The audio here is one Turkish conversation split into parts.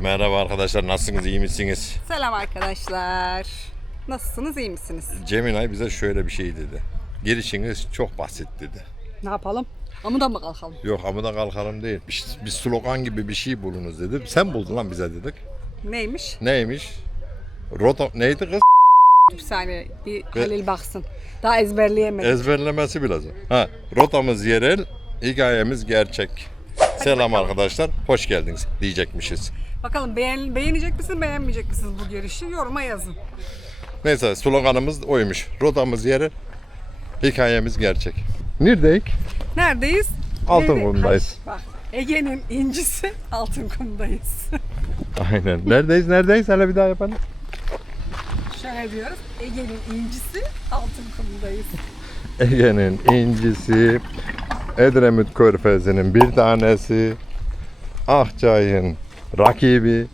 Merhaba arkadaşlar, nasılsınız, iyi misiniz? Selam arkadaşlar. Nasılsınız, iyi misiniz? Cemilay bize şöyle bir şey dedi. Girişiniz çok basit dedi. Ne yapalım? Amudan mı kalkalım? Yok amuda kalkalım değil. Bir slogan gibi bir şey bulunuz dedi. Sen buldun lan bize dedik. Neymiş? Neymiş? Rota neydi kız? Bir saniye bir Halil baksın. Daha ezberleyemedim. Ezberlemesi bile zor. Ha, rotamız yerel, hikayemiz gerçek. Selam arkadaşlar, hoş geldiniz diyecekmişiz. Bakalım beğenecek misiniz, beğenmeyecek misiniz bu girişi? Yoruma yazın. Neyse sloganımız oymuş. Rotamız yerel, hikayemiz gerçek. Neredeyiz? Neredeyiz? Altınkum'dayız. Bak, Ege'nin incisi Altınkum'dayız. Aynen. Neredeyiz? Hele bir daha yapalım. Şöyle diyoruz. Ege'nin incisi Altınkum'dayız. Ege'nin incisi, Edremit Körfezi'nin bir tanesi, Akçay'ın rakibi,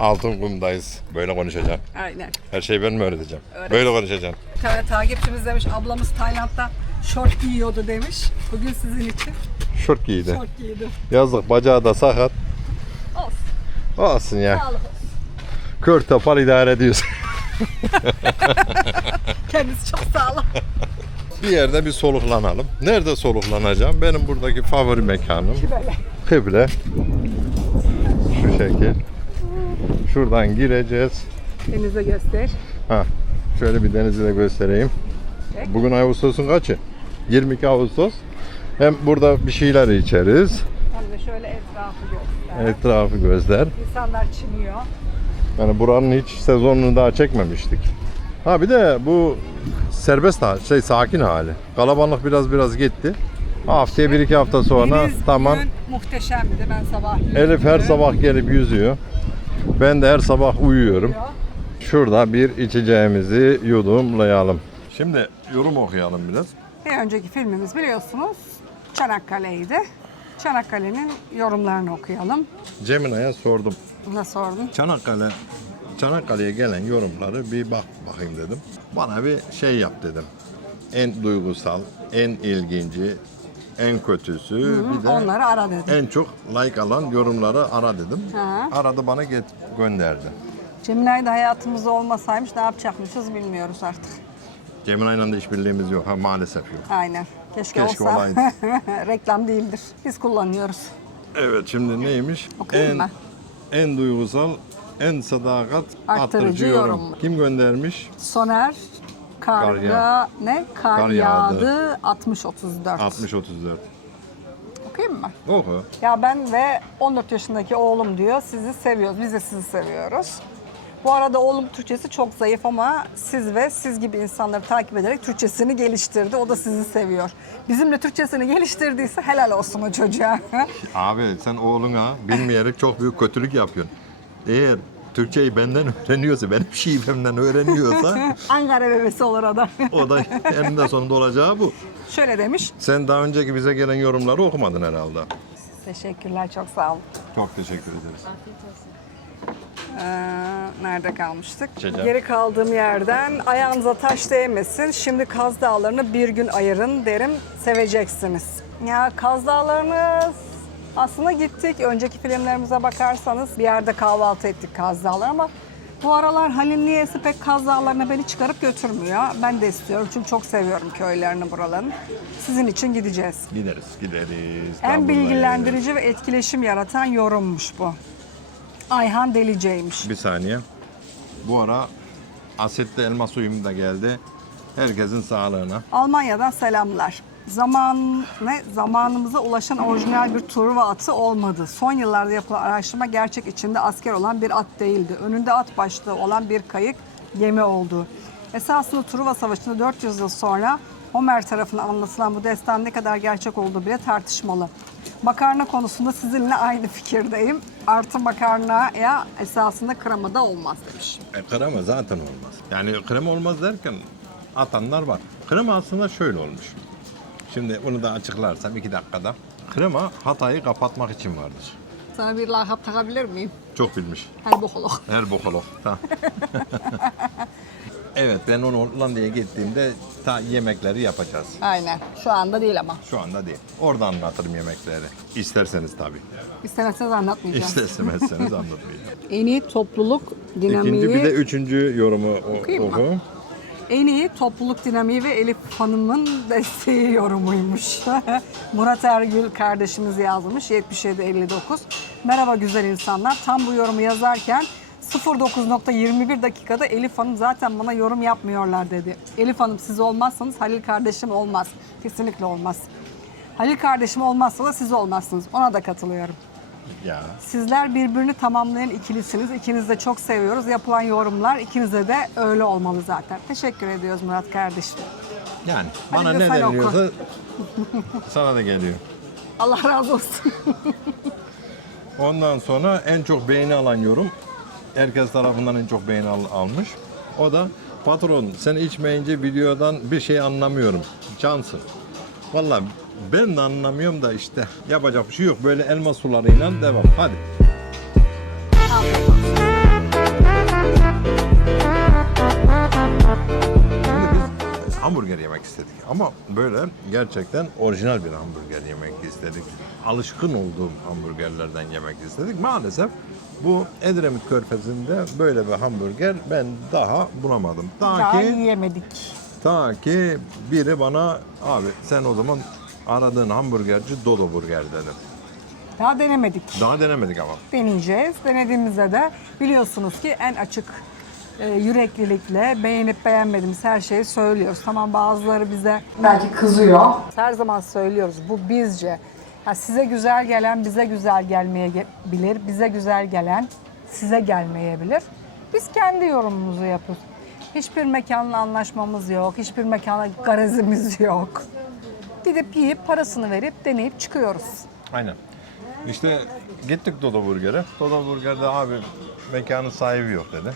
Altınkum'dayız. Böyle konuşacağım. Aynen. Her şeyi ben mi öğreteceğim? Öğret. Böyle konuşacağım. Bir tane takipçimiz demiş, ablamız Tayland'da şort giyiyordu demiş. Bugün sizin için Şort giydi. şort giydi. Yazık, bacağı da sakat. Olsun. Olsun ya. Sağlık olsun. Kör topal idare ediyorsun. Kendisi çok sağlam. Bir yerde bir soluklanalım. Nerede soluklanacağım? Benim buradaki favori mekanım. Böyle. Kıble. Şu şekil. Şuradan gireceğiz. Denize göster. Ha, şöyle bir denizi de göstereyim. Peki. Bugün Ağustos'un kaçı? 22 Ağustos. Hem burada bir şeyler içeriz. Hem de şöyle etrafı göster. Etrafı gözler. İnsanlar çiniyor. Yani buranın hiç sezonunu daha çekmemiştik. Ha bir de bu serbest sakin hali. Kalabalık biraz gitti. Haftaya 1-2 hafta sonra Deniz tamam. bugün muhteşemdi. Ben sabah Elif her sabah gelip yüzüyor. Ben de her sabah uyuyorum. yüzüyor. Şurada bir içeceğimizi yudumlayalım. Şimdi yorum okuyalım biraz. Bir önceki filmimiz biliyorsunuz Çanakkale'ydi. Çanakkale'nin yorumlarını okuyalım. Cemile'ye sordum. Ne sordun? Çanakkale'ye gelen yorumları bir bakayım dedim. Bana bir şey yap dedim. En duygusal, en ilginci, en kötüsü, bir de Onları ara dedim. en çok like alan yorumları ara dedim. Ha. Aradı bana gönderdi. Cemilay da hayatımızda olmasaymış ne yapacakmışız bilmiyoruz artık. Cemile'yle de işbirliğimiz yok. Ha, maalesef yok. Aynen. Keşke Keşke olsa. olaydı. Reklam değildir. Biz kullanıyoruz. Evet, şimdi neymiş? Okuyayım mı? En duygusal, en sadakat arttırıcı yorum. yorum. Kim göndermiş? Soner Kar yağ- Kar yağdı. yağdı 60-34. 60-34. Okuyayım mı? Oku. Ya ben ve 14 yaşındaki oğlum diyor. Sizi seviyoruz. Biz de sizi seviyoruz. Bu arada oğlum Türkçesi çok zayıf ama siz ve siz gibi insanları takip ederek Türkçesini geliştirdi. O da sizi seviyor. Bizimle Türkçesini geliştirdiyse helal olsun o çocuğa. Abi sen oğluna bilmeyerek çok büyük kötülük yapıyorsun. Eğer Türkçeyi benden öğreniyorsa, benim şivemden öğreniyorsa Ankara bebesi olur o da. o da eninde sonunda olacağı bu. Şöyle demiş. Sen daha önceki bize gelen yorumları okumadın herhalde. Teşekkürler, çok sağ olun. Çok teşekkür ederiz. Nerede kalmıştık? İçeceğim. Geri kaldığım yerden ayağınıza taş değmesin. Şimdi Kaz Dağları'nı bir gün ayırın derim. Seveceksiniz. Ya Kaz Dağları'nı aslında gittik. Önceki filmlerimize bakarsanız bir yerde kahvaltı ettik Kaz Dağları ama bu aralar Halil niyeyse pek Kaz Dağları'na beni çıkarıp götürmüyor. Ben de istiyorum çünkü çok seviyorum köylerini buraların. Sizin için gideceğiz. Gideriz. En bilgilendirici ve etkileşim yaratan yorummuş bu. Ayhan Delice'ymiş. Bir saniye. Bu ara asitli elma suyum da geldi. Herkesin sağlığına. Almanya'dan selamlar. Zamanımıza ulaşan orijinal bir Truva atı olmadı. Son yıllarda yapılan araştırma gerçek içinde asker olan bir at değildi. Önünde at başlığı olan bir kayık gemi oldu. Esasında Truva Savaşı'nda 400 yıl sonra Homer tarafından anlatılan bu destan ne kadar gerçek olduğu bile tartışmalı. Makarna konusunda sizinle aynı fikirdeyim. Artı makarnaya esasında krema da olmaz demiş. Krema zaten olmaz. Yani krema olmaz derken atanlar var. Krema aslında şöyle olmuş. Şimdi bunu da açıklarsam 2 dakikada. Krema hatayı kapatmak için vardır. Sana bir lakap takabilir miyim? Çok bilmiş. Her bokolog. Her bokolog. Tamam. Evet, ben onu Hollanda'ya gittiğimde ta yemekleri yapacağız. Aynen. Şu anda değil ama. Şu anda değil. Orada anlatırım yemekleri. İsterseniz tabii. İstemezseniz anlatmayacağım. İstemezseniz anlatmayacağım. En iyi topluluk dinamiği. İkinci bir de üçüncü yorumu Okuyayım mı? oku. En iyi topluluk dinamiği ve Elif Hanım'ın desteği yorumuymuş. Murat Ergül kardeşimiz yazmış 7759. Merhaba güzel insanlar. Tam bu yorumu yazarken 09.21 dakikada Elif Hanım zaten bana yorum yapmıyorlar dedi. Elif Hanım siz olmazsanız Halil kardeşim olmaz. Kesinlikle olmaz. Halil kardeşim olmazsa da siz olmazsınız. Ona da katılıyorum. Ya. Sizler birbirini tamamlayan ikilisiniz. İkinizi de çok seviyoruz. Yapılan yorumlar ikinize de öyle olmalı zaten. Teşekkür ediyoruz Murat kardeşim. Yani Hadi bana de ne sen oku. deniliyorsa sana da geliyor. Allah razı olsun. Ondan sonra en çok beğeni alan yorum, herkes tarafından en çok beğeni almış. O da patron sen içmeyince videodan bir şey anlamıyorum. Cansın. Vallahi ben de anlamıyorum da işte yapacak bir şey yok. Böyle elma sularıyla devam. Hadi. Şimdi biz hamburger yemek istedik ama böyle gerçekten orijinal bir hamburger yemek istedik. Alışkın olduğum hamburgerlerden yemek istedik. Maalesef bu Edremit Körfezi'nde böyle bir hamburger ben daha bulamadım. Daha yiyemedik. Ta ki biri bana abi sen o zaman aradığın hamburgerci Dodo Burger dedi. Daha denemedik. Daha denemedik ama. Deneyeceğiz. Denediğimizde de biliyorsunuz ki en açık yüreklilikle beğenip beğenmediğimiz her şeyi söylüyoruz. Tamam bazıları bize belki kızıyor. Her zaman söylüyoruz bu bizce. Ya size güzel gelen bize güzel gelmeyebilir. Bize güzel gelen size gelmeyebilir. Biz kendi yorumumuzu yapıyoruz. Hiçbir mekanla anlaşmamız yok. Hiçbir mekana garezimiz yok. Gidip yiyip parasını verip deneyip çıkıyoruz. Aynen. İşte gittik Dodo Burger'e. Dodo Burger'de abi mekanın sahibi yok dedi.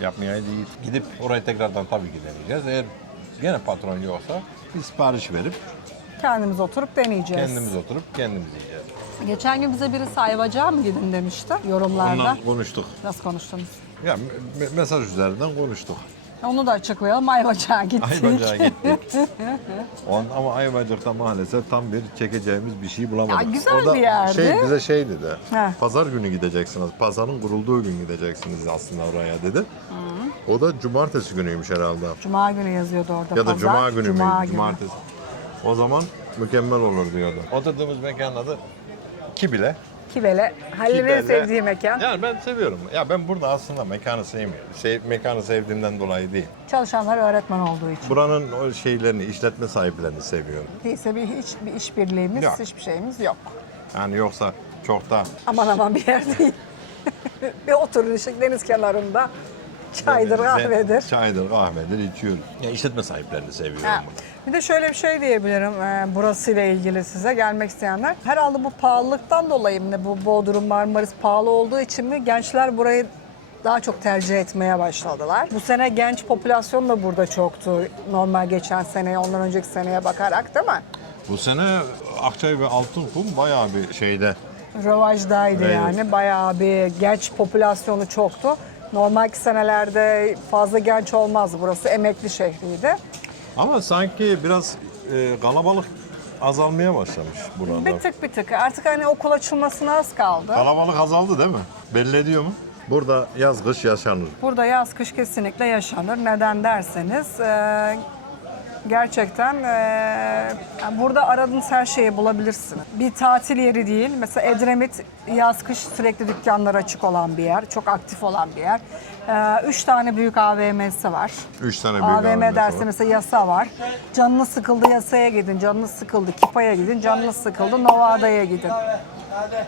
Yapmaya değil. Gidip oraya tekrardan tabii ki deneyeceğiz. Eğer gene patron yoksa bir sipariş verip Kendimiz oturup deneyeceğiz. kendimiz oturup kendimiz yiyeceğiz. Geçen gün bize birisi Ayvacık'a mı gidin demişti yorumlarda. Ondan konuştuk. Nasıl konuştunuz? Ya mesaj üzerinden konuştuk. Onu da açıklayalım. Ayvacık'a gittik. Ayvacık'a gittik. Ama Ayvacık'ta maalesef tam bir çekeceğimiz bir şey bulamadık. Ya güzel O da bir yerdi. Bize şey dedi. He. Pazar günü gideceksiniz. Pazarın kurulduğu gün gideceksiniz aslında oraya dedi. O da cumartesi günüymüş herhalde. Cuma günü yazıyordu orada. Ya da pazar. cuma günü müydü? Cuma günü. Cumartesi. O zaman mükemmel olur diyordu. Oturduğumuz mekanın adı Kibile. Kibele. Halil'in en sevdiği mekan. Yani ben seviyorum. Ya ben burada aslında mekanı sevmiyorum. Mekanı sevdiğimden dolayı değil. Çalışanlar öğretmen olduğu için. Buranın o şeylerini, işletme sahiplerini seviyorum. Değilse hiçbir işbirliğimiz, Yok. hiçbir şeyimiz yok. Yani yoksa çok da Aman bir yer değil. Bir oturun işte deniz kenarında. Çaydır, kahvedir. Çaydır, kahvedir içiyoruz. Ya işletme sahiplerini seviyorum. Ha. Bir de şöyle bir şey diyebilirim burasıyla ilgili size gelmek isteyenler. Herhalde bu pahalılıktan dolayı mı ne bu Bodrum Marmaris pahalı olduğu için mi gençler burayı daha çok tercih etmeye başladılar. Bu sene genç popülasyon da burada çoktu. Normal geçen seneye, ondan önceki seneye bakarak değil mi? Bu sene Akçay ve Altınkum bayağı bir şeyde. Rövajdaydı Evet. yani. Bayağı bir genç popülasyonu çoktu. Normalki senelerde fazla genç olmazdı. Burası emekli şehriydi. Ama sanki biraz kalabalık azalmaya başlamış burada. Bir tık. Artık hani okul açılmasına az kaldı. Kalabalık azaldı değil mi? Belli ediyor mu? Burada yaz kış yaşanır. Burada yaz kış kesinlikle yaşanır. Neden derseniz gerçekten yani burada aradığınız her şeyi bulabilirsiniz. Bir tatil yeri değil. Mesela Edremit yaz kış sürekli dükkanlar açık olan bir yer. Çok aktif olan bir yer. 3 tane büyük AVM'si var. 3 tane büyük AVM AVM'si derse var. mesela Yasa var. Canınız sıkıldı Yasa'ya gidin. Canınız sıkıldı Kipa'ya gidin. Canınız sıkıldı Nova'da'ya gidin.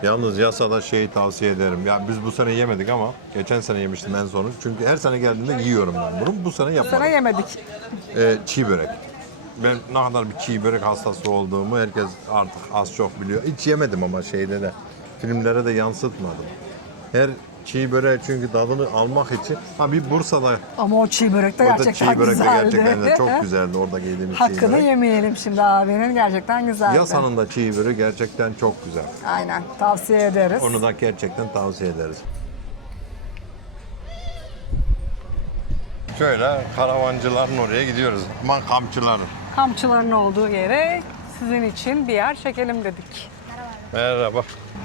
Yalnız Yasa'da şeyi tavsiye ederim. Ya biz bu sene yemedik ama geçen sene yemiştim en sonu. Çünkü her sene geldiğimde yiyorum ben bunu. Bu sene Bu yapmadım. sene yemedik. Çiğ börek. Ben ne kadar bir çiğ börek hastası olduğumu herkes artık az çok biliyor. Hiç yemedim ama şeyde de filmlere de yansıtmadım. Her çiğ böreği çünkü tadını almak için bir Bursa'da Ama o çiğ börek de orada gerçekten çiğ börek de güzeldi. gerçekten de çok güzeldi orada yediğimiz çiğ Hakkını börek. yemeyelim şimdi abinin. Gerçekten güzeldi. Yasa'nın da çiğ böreği gerçekten çok güzel. Aynen. Tavsiye ederiz. Onu da gerçekten tavsiye ederiz. Şöyle karavancıların oraya gidiyoruz. Aman kampçıların. Kampçıların olduğu yere sizin için bir yer çekelim dedik. Merhaba.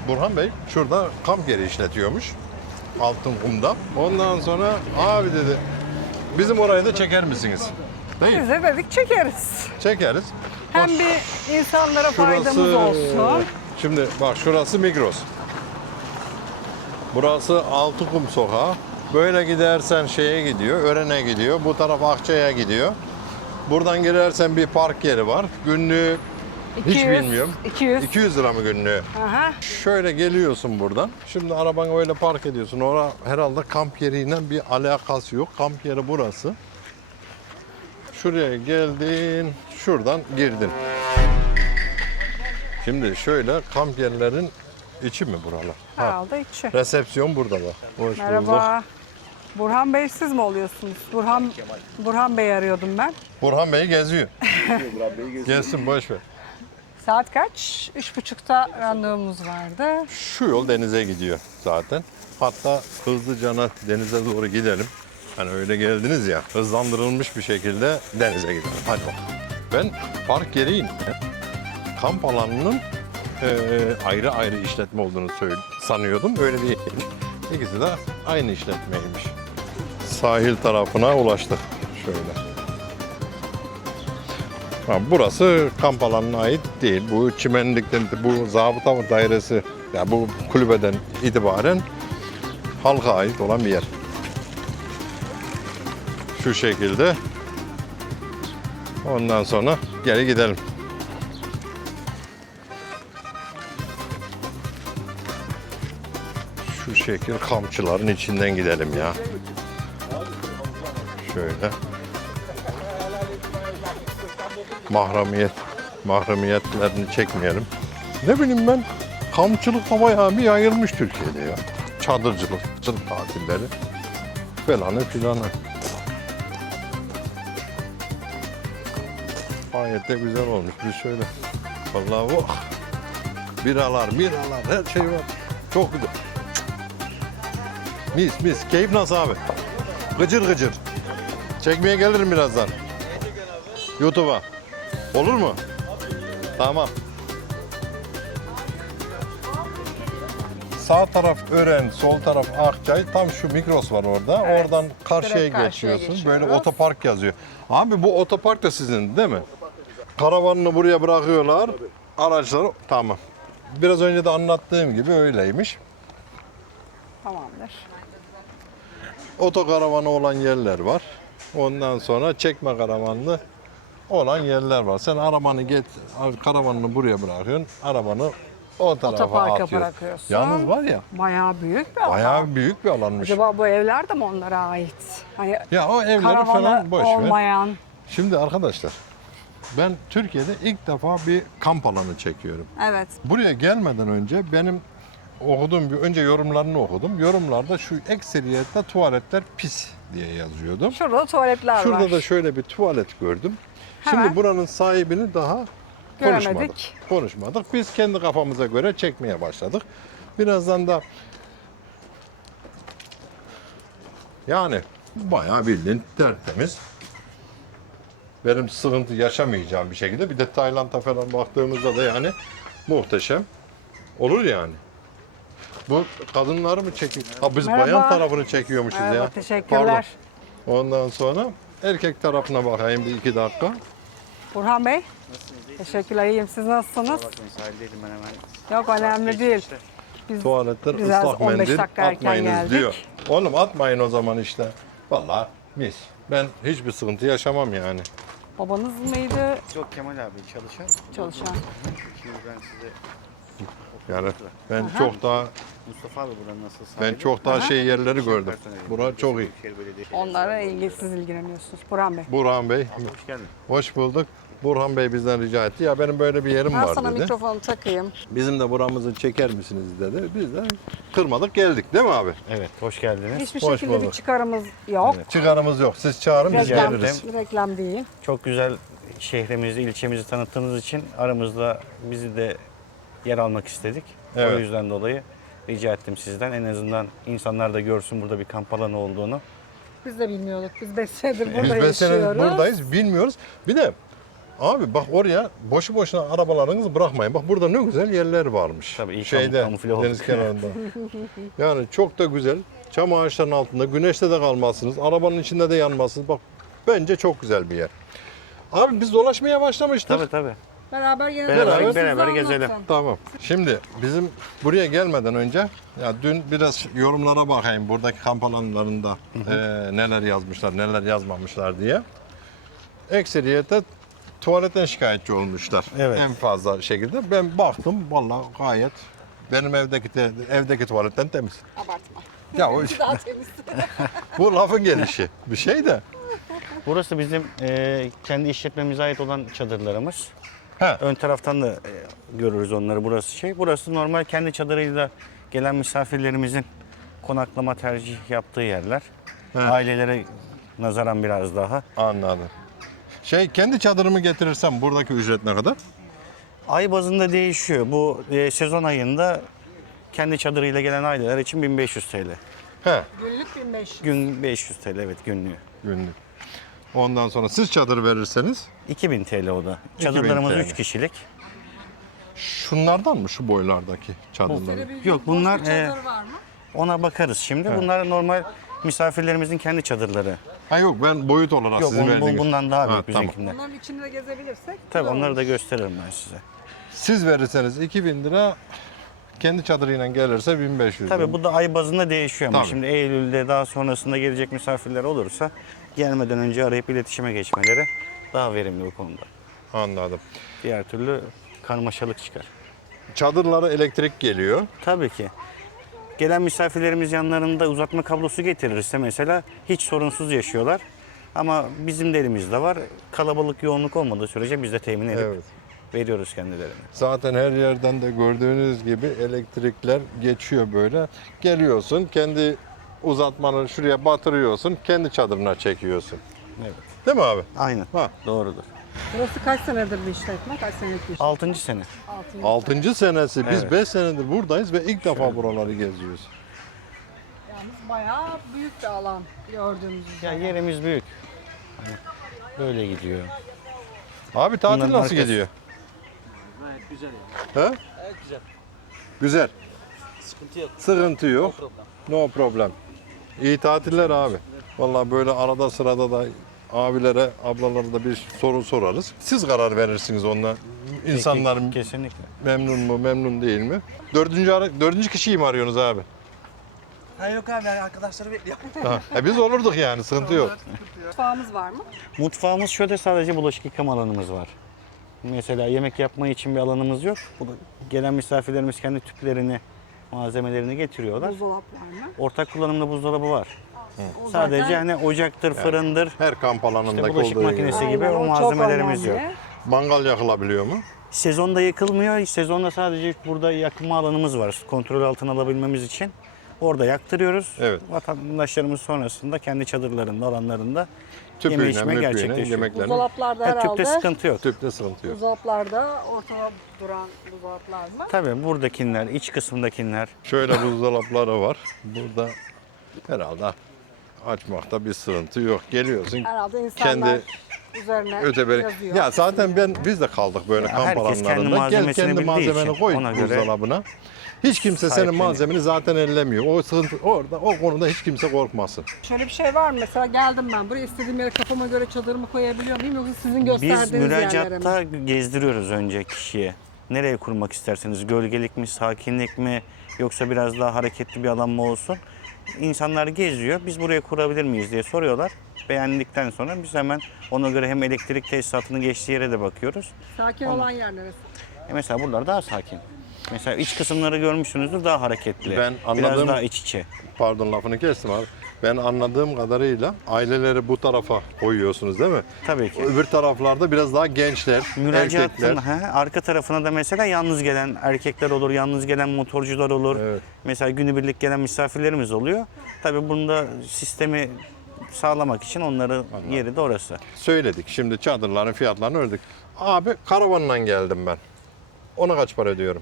Burhan Bey şurada kamp yeri işletiyormuş. Altınkum'da. Ondan sonra abi dedi bizim orayı da çeker misiniz? Değil. Biz de dedik çekeriz. Çekeriz. Hem Bak, bir insanlara faydamız olsun. Şimdi bak şurası Migros. Burası Altınkum Sokağı. Böyle gidersen şeye gidiyor, Ören'e gidiyor. Bu taraf Akçay'a gidiyor. Buradan girersen bir park yeri var. Günlüğü hiç 200, bilmiyorum. 200 lira mı günlüğü? Aha. Şöyle geliyorsun buradan. Şimdi arabanı öyle park ediyorsun. Orada herhalde kamp yeriyle bir alakası yok. Kamp yeri burası. Şuraya geldin, şuradan girdin. Şimdi şöyle kamp yerlerin içi mi buralar? Ha, Herhalde içi. resepsiyon burada da. Hoş Merhaba. bulduk. Burhan Bey siz mi oluyorsunuz? Burhan Bey arıyordum ben. Burhan Bey geziyor. Gezsin boş ver. Saat kaç? 3.30'da randevumuz vardı. Şu yol denize gidiyor zaten. Hatta hızlıcana denize doğru gidelim. Hani öyle geldiniz ya, hızlandırılmış bir şekilde denize gidelim. Hadi bakalım. Ben park yeriyim. Kamp alanının ayrı ayrı işletme olduğunu sanıyordum. Öyle değil. İkisi de aynı işletmeymiş. Sahil tarafına ulaştık. Şöyle. Ha, burası kamp alanına ait değil. Bu çimenlikten, bu zabıta dairesi, ya bu kulübeden itibaren halka ait olan bir yer. Şu şekilde. Ondan sonra geri gidelim. Şu şekil kampçıların içinden gidelim ya. Şöyle. Mahremiyetlerini çekmeyelim. Ne bileyim ben, kampçılık da bayağı bir yayılmış Türkiye'de ya. Çadırcılık, tatilleri falanı filanı. Gayet de güzel olmuş. Biz şöyle, vallahi oh, biralar, her şey var. Çok güzel. Mis, keyif nasıl abi? Gıcır gıcır. Çekmeye gelirim birazdan. YouTube'a. Olur mu? Tamam. Sağ taraf Ören, sol taraf Akçay. Tam şu Migros var orada. Evet. Oradan karşıya Direkt karşıya geçiyorsun. Böyle geçiyoruz. otopark yazıyor. Abi bu otopark da sizin değil mi? Karavanını buraya bırakıyorlar. Araçları tamam. Biraz önce de anlattığım gibi öyleymiş. Tamamdır. Otokaravanı olan yerler var. Ondan sonra çekme karavanlı olan yerler var. Sen arabanı karavanını buraya bırakıyorsun. Arabanı o tarafa Otoparka atıyorsun. bırakıyorsun. Yalnız var ya, Bayağı büyük bir alan. bayağı büyük bir alanmış. Acaba bu evler de mi onlara ait? Hani Ya o evleri karavanı falan boş ver. olmayan. Şimdi arkadaşlar, ben Türkiye'de ilk defa bir kamp alanı çekiyorum. Evet. Buraya gelmeden önce benim önce yorumlarını okudum. Yorumlarda şu ekseriyette tuvaletler pis diye yazıyordum. Şurada da tuvaletler var. Şurada da şöyle bir tuvalet gördüm. Hemen. Şimdi buranın sahibini daha Göremedik. konuşmadık. Biz kendi kafamıza göre çekmeye başladık. Birazdan da yani bayağı bildiğin tertemiz. Benim sıkıntı yaşamayacağım bir şekilde. Bir de Tayland'a falan baktığımızda da yani muhteşem olur yani. Bu kadınları mı çekiyor? Ha, biz Merhaba. bayan tarafını çekiyormuşuz Merhaba, ya. teşekkürler. Pardon. Ondan sonra erkek tarafına bakayım bir 2 dakika. Burhan Bey. Teşekkürler. İyiyim. Siz nasılsınız? Bakın sahildeydim ben hemen. Yok önemli değil. Biz Tuvaletler biraz ıslak 15 mendil dakika erken atmayınız geldik. diyor. Oğlum atmayın o zaman işte. Vallahi mis. Ben hiçbir sıkıntı yaşamam yani. Babanız mıydı Yok Kemal abi çalışan. çalışan? Şimdi ben size Yani ben çok daha Mustafa abi buranın nasıl ben sahibi? çok daha şey yerleri gördüm. Personeli. Bura çok iyi. Büyükşehir Belediyesi. Onlara ilgisiz ilgileniyorsunuz. Burhan Bey. Burhan Bey, Hoş geldin. hoş bulduk. Burhan Bey bizden rica etti. Ya benim böyle bir yerim Ben var sana dedi. mikrofonu takayım. Bizim de buramızı çeker misiniz dedi. Biz de kırmadık geldik değil mi abi? Evet hoş geldiniz. Hiçbir Hoş şekilde bir bulduk. çıkarımız yok. Çıkarımız yok. Siz çağırın biz Reklam, geliriz. reklam değil. Çok güzel şehrimizi, ilçemizi tanıttığınız için aramızda bizi de yer almak istedik. Evet. O yüzden dolayı rica ettim sizden. En azından insanlar da görsün burada bir kamp alanı olduğunu. biz de bilmiyorduk. Biz 5 senedir burada Biz 5 yaşıyoruz. senedir buradayız, bilmiyoruz. Bir de abi bak oraya boşu boşuna arabalarınızı bırakmayın. Bak burada ne güzel yerler varmış. Tabii, iyi Şeyde, kamufle olduk. deniz kenarında. Yani çok da güzel. Çam ağaçlarının altında, güneşte de kalmazsınız. Arabanın içinde de yanmazsınız. Bak bence çok güzel bir yer. Abi biz dolaşmaya başlamıştık. Tabii tabii. Beraber yine Beraber- siz de beraber anlatın. gezelim. Tamam. Şimdi bizim buraya gelmeden önce ya dün biraz yorumlara bakayım buradaki kamp alanlarında neler yazmışlar, neler yazmamışlar diye. Ekseriyete tuvaletten şikayetçi olmuşlar. Evet. En fazla şekilde. Ben baktım vallahi gayet benim evdeki tuvaletten temiz. Abartma. Ya o, Daha temiz. bu lafın gelişi. Bir şey de. Burası bizim kendi işletmemize ait olan çadırlarımız. He. Ön taraftan da görürüz onları. Burası şey. Burası normal kendi çadırıyla gelen misafirlerimizin konaklama tercih yaptığı yerler. He. Ailelere nazaran biraz daha. Anladım. Kendi çadırımı getirirsem buradaki ücret ne kadar? Ay bazında değişiyor. Bu sezon ayında kendi çadırıyla gelen aileler için 1500 TL. He. Günlük 1500. Gün 500 TL evet günlüğü. Günlük. Ondan sonra siz çadır verirseniz 2000 TL o da. 2000 Çadırlarımız TL. 3 kişilik. şunlardan mı şu boylardaki çadırları? Yok, bunlar, Çadır var mı? Ona bakarız şimdi. Bunlar normal misafirlerimizin kendi çadırları. Ha yok ben boyut olarak Yok sizin verdiğiniz. bundan daha büyük Ha, tamam. bizimkinden. Onların içinde de gezebilirsek. Tabii güzel onları olur. da gösteririm ben size. Siz verirseniz 2000 lira kendi çadırıyla gelirse 1500 lira. Tabii bu da ay bazında değişiyor ama Tabii. şimdi Eylül'de daha sonrasında gelecek misafirler olursa gelmeden önce arayıp iletişime geçmeleri daha verimli bu konuda. Anladım. Diğer türlü karmaşalık çıkar. Çadırlara elektrik geliyor. Tabii ki. Gelen misafirlerimiz yanlarında uzatma kablosu getirirse mesela hiç sorunsuz yaşıyorlar. Ama bizim de elimizde var. Kalabalık yoğunluk olmadığı sürece biz de temin edip Evet. veriyoruz kendilerine. Zaten her yerden de gördüğünüz gibi elektrikler geçiyor böyle. Geliyorsun kendi uzatmanı şuraya batırıyorsun. Kendi çadırına çekiyorsun. Evet. Değil mi abi? Aynen. Ha. Doğrudur. Burası kaç senedir bir işletme? Kaç senelik bir işletme? 6. sene. 6. senesi. Biz Evet. 5 senedir buradayız ve ilk defa buraları geziyoruz. Yalnız bayağı büyük bir alan gördüğümüz Ya üzere. yerimiz büyük. Hani böyle gidiyor. Abi tatil Bunların nasıl arkası. gidiyor? Gayet güzel yani. He? Gayet güzel. Güzel. Sıkıntı yok. Sıkıntı yok. Problem. No problem. İyi tatiller abi. Vallahi böyle arada sırada da abilere, ablalara da bir soru sorarız. Siz karar verirsiniz onunla. İnsanlar Kesinlikle. memnun mu, memnun değil mi? Dördüncü kişiyi mi arıyorsunuz abi? Ha yok abi yani arkadaşları bekliyor. Ha, biz olurduk yani, sıkıntı yok. Mutfağımız var mı? Mutfağımız şöyle sadece bulaşık yıkama alanımız var. Mesela yemek yapma için bir alanımız yok. Gelen misafirlerimiz kendi tüplerini, malzemelerini getiriyorlar. Buzdolap var mı? Ortak kullanımda buzdolabı var. O Sadece zaten- hani ocaktır, fırındır, Her kamp alanındaki işte bulaşık olduğu makinesi gibi. gibi Aynen, o çok malzemelerimiz yok. önemli. Mangal yakılabiliyor mu? Sezonda yakılmıyor. Sezonda sadece burada yakma alanımız var. Kontrol altına alabilmemiz için. Orada yaktırıyoruz. Evet. Vatandaşlarımız sonrasında kendi çadırlarında, alanlarında yeme Tüpüyle, içme müpüyle, gerçekleşiyor. yemeklerini. Buzdolaplarda Ha, herhalde. tüpte sıkıntı yok. Tüpte sıkıntı yok. Buzdolaplarda ortada duran buzdolaplar mı? Tabii buradakiler, iç kısımdakiler. Şöyle buzdolapları var. Burada herhalde açmakta bir sıkıntı yok. Geliyorsun Herhalde insanlar kendi üzerine öteberi. yazıyor. Ya zaten biz de kaldık böyle kamp herkes kendi alanlarında. Gel malzemesini kendi bildiği malzemeni için koy ona göre buzdolabına. Hiç kimse senin sahipleniyor. malzemeni zaten ellemiyor. O sıkıntı orada, o konuda hiç kimse korkmasın. Şöyle bir şey var mı? Mesela geldim ben buraya istediğim yere kafama göre çadırımı koyabiliyor muyum yoksa sizin Biz gösterdiğiniz yerlere mi? müracaatta gezdiriyoruz önce kişiye. Nereye kurmak isterseniz, gölgelik mi, sakinlik mi, yoksa biraz daha hareketli bir alan mı olsun? İnsanlar geziyor, biz buraya kurabilir miyiz diye soruyorlar. Beğendikten sonra biz hemen ona göre hem elektrik tesisatının geçtiği yere de bakıyoruz. Sakin olan yer neresi? Mesela buralar daha sakin. Mesela iç kısımları görmüşsünüzdür, daha hareketli. Ben Biraz anladığım- daha iç içe. Pardon lafını kestim abi. Ben anladığım kadarıyla aileleri bu tarafa koyuyorsunuz değil mi? Tabii ki. Öbür taraflarda biraz daha gençler, erkekler. Müracaatın arka tarafına da mesela yalnız gelen erkekler olur, yalnız gelen motorcular olur. Evet. Mesela günübirlik gelen misafirlerimiz oluyor. Tabii bunda sistemi sağlamak için onların yeri de orası. Söyledik. Şimdi çadırların fiyatlarını ördük. Abi karavanla geldim ben. Ona kaç para ödüyorum?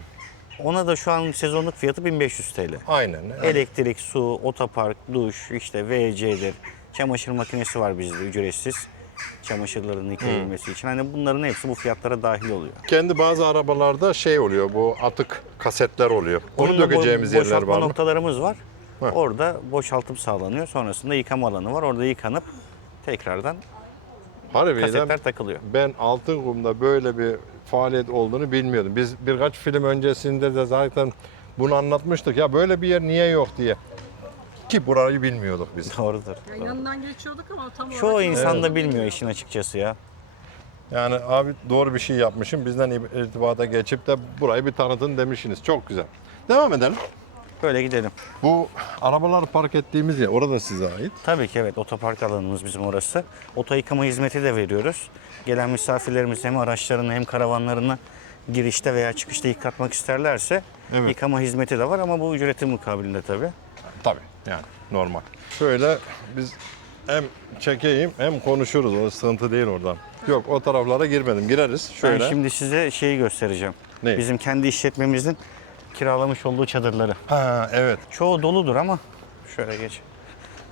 Ona da şu an sezonluk fiyatı 1500 TL. Aynen. Elektrik, su, otopark, duş, işte WC'dir, Çamaşır makinesi var bizde ücretsiz. Çamaşırların yıkayabilmesi için. Hani bunların hepsi bu fiyatlara dahil oluyor. Kendi bazı arabalarda şey oluyor, bu atık kasetler oluyor. Onu Onun da dökeceğimiz yerler boşaltma var mı? noktalarımız var. Heh. Orada boşaltım sağlanıyor. Sonrasında yıkama alanı var. Orada yıkanıp tekrardan Harbiden kasetler takılıyor. ben Altınkum'da böyle bir faaliyet olduğunu bilmiyordum. Biz birkaç film öncesinde de zaten bunu anlatmıştık. Ya böyle bir yer niye yok diye. Ki burayı bilmiyorduk biz. Doğrudur. Yani yanından geçiyorduk ama tam olarak... Çoğu insan da Evet. bilmiyor işin açıkçası ya. Yani abi doğru bir şey yapmışım. Bizden irtibata geçip de burayı bir tanıtın demişsiniz. Çok güzel. Devam edelim. Böyle gidelim. Bu arabaları park ettiğimiz yer orada size ait. Tabii ki evet, otopark alanımız bizim orası. Oto yıkama hizmeti de veriyoruz. Gelen misafirlerimiz hem araçlarını hem karavanlarını girişte veya çıkışta yıkatmak isterlerse Evet. yıkama hizmeti de var ama bu ücretin mukabilinde tabii. Tabii yani normal. Şöyle biz hem çekeyim hem konuşuruz. O sıkıntı değil oradan. Yok o taraflara girmedim. Gireriz şöyle. Ben şimdi size şeyi göstereceğim. Ne? Bizim kendi işletmemizin kiralamış olduğu çadırları. Ha evet. Çoğu doludur ama şöyle geç.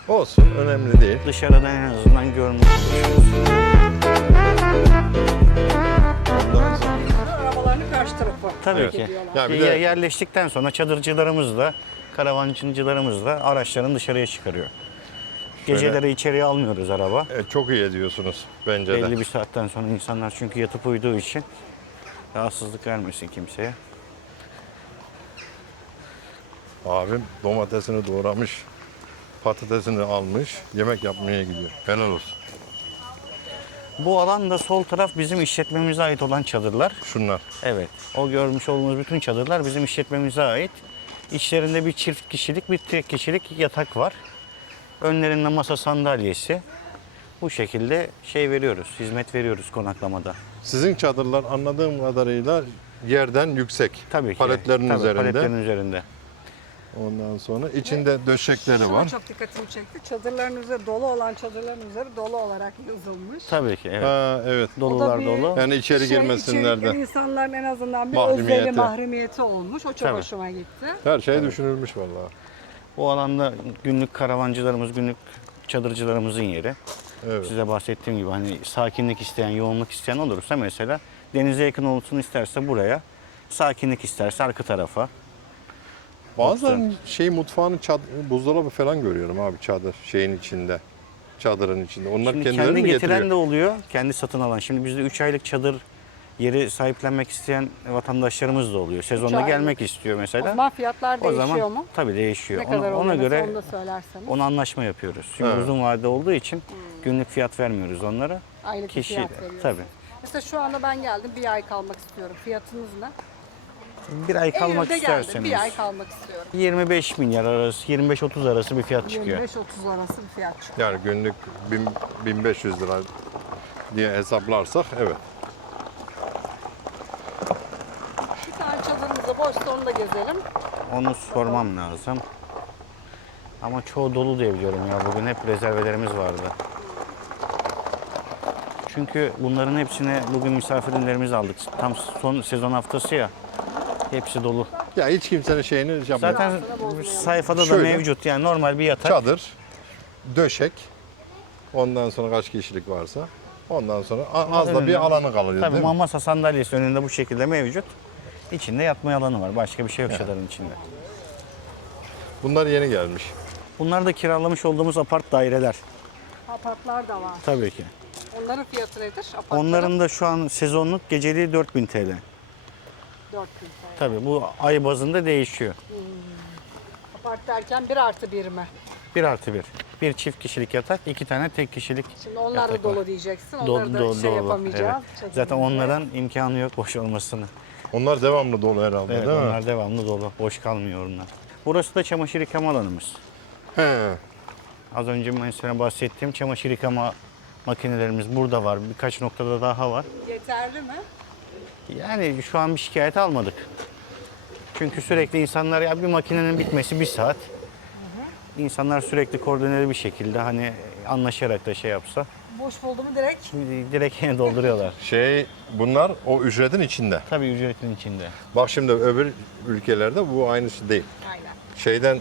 Olsun önemli değil. Dışarıdan en azından görmüş olursunuz. Ondan sonra- Arabalarının karşı tarafı. Tabii Evet. ki. Ya bir de Yerleştikten sonra çadırcılarımız da, karavancılarımız da araçlarını dışarıya çıkarıyor. Geceleri içeriye almıyoruz araba. çok iyi ediyorsunuz bence de. Belli bir saatten sonra insanlar çünkü yatıp uyuduğu için rahatsızlık vermesin kimseye. Abim domatesini doğramış, patatesini almış, yemek yapmaya gidiyor. Helal olsun. Bu alan da sol taraf bizim işletmemize ait olan çadırlar. Şunlar. Evet. O görmüş olduğunuz bütün çadırlar bizim işletmemize ait. İçlerinde bir çift kişilik, bir tek kişilik yatak var. Önlerinde masa sandalyesi. Bu şekilde şey veriyoruz, hizmet veriyoruz konaklamada. Sizin çadırlar anladığım kadarıyla yerden yüksek. Tabii ki. Paletlerin Tabii, üzerinde. Paletlerin üzerinde. Ondan sonra içinde döşekleri Şuna var. çok dikkatimi çekti. Çadırların üzeri dolu olan çadırların üzeri dolu olarak yazılmış. Tabii ki evet. Ha evet. Dolular bir- dolu. Yani içeri girmesinler içerikli de. insanların en azından bir Mahremiyeti. özeli mahremiyeti olmuş. O çok Tabii. hoşuma gitti. Her şey düşünülmüş vallahi. O alanda günlük karavancılarımız, günlük çadırcılarımızın yeri. Evet. Size bahsettiğim gibi hani sakinlik isteyen, yoğunluk isteyen olursa mesela denize yakın olsun isterse buraya, sakinlik isterse arka tarafa. Bazen şey mutfağını buzdolabı falan görüyorum abi çadır şeyin içinde. Çadırın içinde. Onlar Şimdi kendileri kendi mi getiren getiriyor? de oluyor, kendi satın alan. Şimdi bizde 3 aylık çadır yeri sahiplenmek isteyen vatandaşlarımız da oluyor. Sezonda aylık. gelmek istiyor O mesela. zaman fiyatlar O değişiyor zaman mu? tabii değişiyor. Ne kadar Ona oluyor mesela, göre onu da söylerseniz. ona anlaşma yapıyoruz. Çünkü Evet. uzun vade olduğu için günlük fiyat vermiyoruz onlara. Aylık bir Kişi fiyat veriyorsunuz. tabii. Mesela şu anda ben geldim, bir ay kalmak istiyorum. Fiyatınız ne? Bir ay kalmak Eylül'de geldim, isterseniz bir ay kalmak istiyorum. 25 milyar arası, 25-30 arası bir fiyat çıkıyor. 25-30 arası bir fiyat çıkıyor. Yani günlük 1500 lira diye hesaplarsak evet. Bir tane çadırımızda boşsa onu da gezelim. Onu sormam lazım. Ama çoğu dolu diye biliyorum ya. Bugün hep rezervelerimiz vardı. Çünkü bunların hepsine bugün misafirlerimizi aldık. Tam son sezon haftası ya. Hepsi dolu. Ya hiç kimsenin şeyini yapmıyor. Zaten sayfada da Şöyle. mevcut. Yani normal bir yatak. Çadır, döşek, ondan sonra kaç kişilik varsa, ondan sonra az da bir alanı kalıyor Tabii değil mi? masa sandalyesi önünde bu şekilde mevcut. İçinde yatma alanı var. Başka bir şey yok çadırın içinde. Bunlar yeni gelmiş. Bunlar da kiralamış olduğumuz apart daireler. Apartlar da var. Tabii ki. Onların fiyatı nedir? Apartların Onların da şu an sezonluk geceliği 4000 TL. 4000 TL. Tabii bu ay bazında değişiyor. Apart derken 1+1 mi? 1+1. Bir çift kişilik yatak, 2 tane tek kişilik Şimdi onlar da yatak var. dolu diyeceksin. Onları da şey dolu. yapamayacağız. Evet. Zaten Çadırımızda. onların imkanı yok boş olmasını. Onlar devamlı dolu herhalde Evet, değil mi? onlar devamlı dolu. Boş kalmıyor onlar. Burası da çamaşır yıkama alanımız. He. Az önce mesela bahsettiğim çamaşır yıkama makinelerimiz burada var. Birkaç noktada daha var. Yeterli mi? Yani şu an bir şikayet almadık. Çünkü sürekli insanlar ya bir makinenin bitmesi 1 saat. İnsanlar sürekli koordineli bir şekilde hani anlaşarak da şey yapsa. boş buldu mu direkt. Direkt dolduruyorlar. Bunlar o ücretin içinde. Tabii ücretin içinde. Bak şimdi öbür ülkelerde bu aynısı değil. Aynen. Şeyden